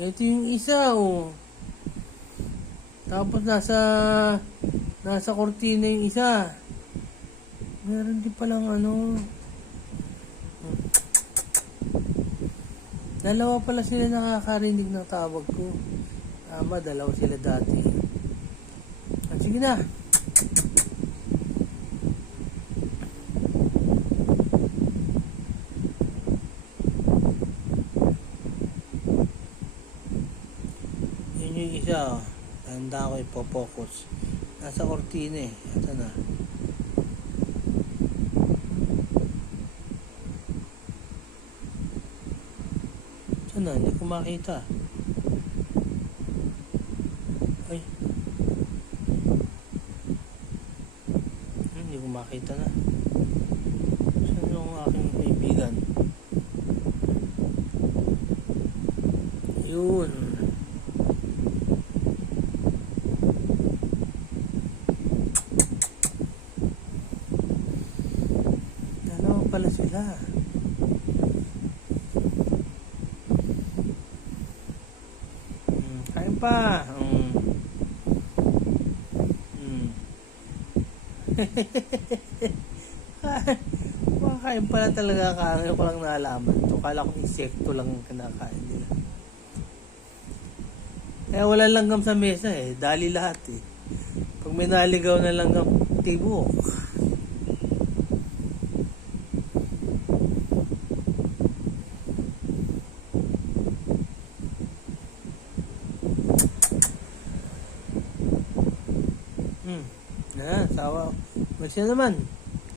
Ito yung isa, oh. Tapos nasa kortina yung isa. Meron din palang ano. Dalawa pala sila nakakarinig ng tawag ko. Tama, dalawa sila dati. Sige na. Yun yung isa, oh. Tanda ko ipo-focus. Nasa kortina eh. Ito na. Ito na, hindi ko makita. Ay. Hindi ko makita na. Saan yung aking kaibigan? Yun. Dalawa pala sila. Kain pa. Makakain pala talaga kami. Ko lang naalaman to. Kala ko insekto lang kinakain nila. Kaya wala langgam sa mesa eh. Dali lahat eh. Pag may naligaw na langgam, tibok. Sawa. Magsya naman.